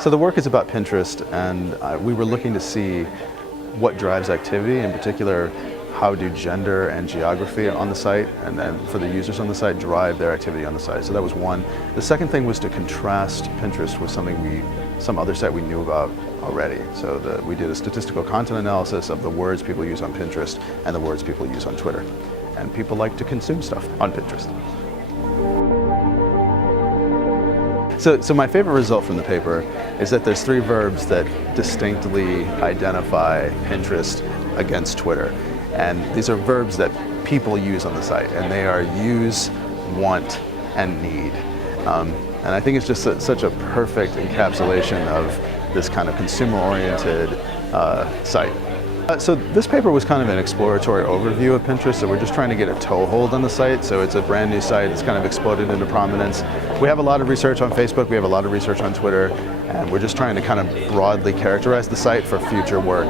So the work is about Pinterest, and we were looking to see what drives activity, in particular how do gender and geography on the site, and then for the users on the site, drive their activity on the site. So that was one. The second thing was to contrast Pinterest with some other site we knew about already. So we did a statistical content analysis of the words people use on Pinterest and the words people use on Twitter. And people like to consume stuff on Pinterest. So my favorite result from the paper is that there's 3 verbs that distinctly identify Pinterest against Twitter. And these are verbs that people use on the site, and they are use, want, and need. And I think it's just such a perfect encapsulation of this kind of consumer-oriented site. So this paper was kind of an exploratory overview of Pinterest, so we're just trying to get a toehold on the site. So it's a brand new site, it's kind of exploded into prominence. We have a lot of research on Facebook, we have a lot of research on Twitter, and we're just trying to kind of broadly characterize the site for future work.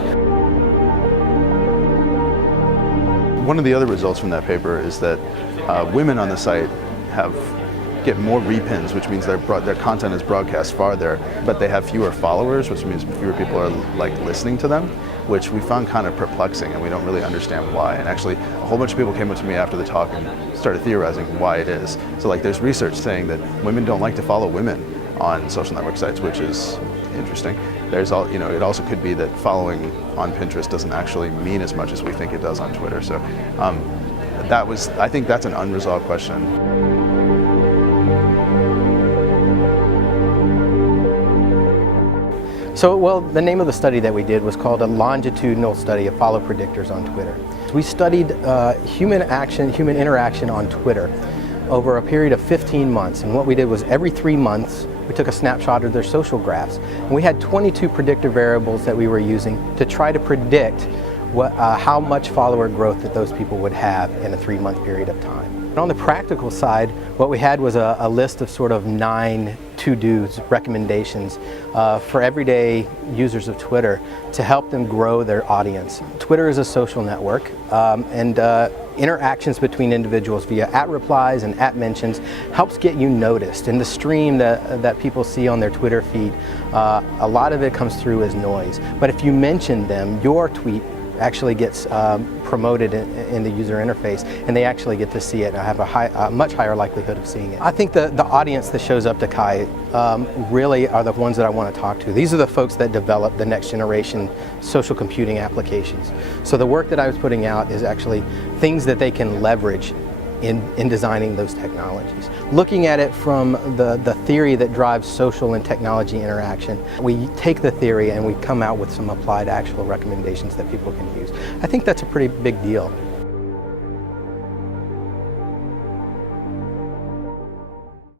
One of the other results from that paper is that women on the site get more repins, which means their content is broadcast farther, but they have fewer followers, which means fewer people are listening to them, which we found kind of perplexing, and we don't really understand why. And actually, a whole bunch of people came up to me after the talk and started theorizing why it is. So there's research saying that women don't like to follow women on social network sites, which is interesting. It also could be that following on Pinterest doesn't actually mean as much as we think it does on Twitter. So I think that's an unresolved question. So, well, the name of the study that we did was called a longitudinal study of follow predictors on Twitter. We studied human interaction on Twitter over a period of 15 months. And what we did was every 3 months, we took a snapshot of their social graphs. And we had 22 predictor variables that we were using to try to predict how much follower growth that those people would have in a 3-month period of time. And on the practical side, what we had was a list of sort of 9 to-dos, recommendations for everyday users of Twitter to help them grow their audience. Twitter is a social network, and interactions between individuals via @replies and @mentions helps get you noticed. And the stream that people see on their Twitter feed, a lot of it comes through as noise. But if you mention them, your tweet actually gets promoted in the user interface, and they actually get to see it and have a much higher likelihood of seeing it. I think the audience that shows up to CHI really are the ones that I want to talk to. These are the folks that develop the next generation social computing applications. So the work that I was putting out is actually things that they can leverage in designing those technologies. Looking at it from the theory that drives social and technology interaction, we take the theory and we come out with some applied actual recommendations that people can use. I think that's a pretty big deal.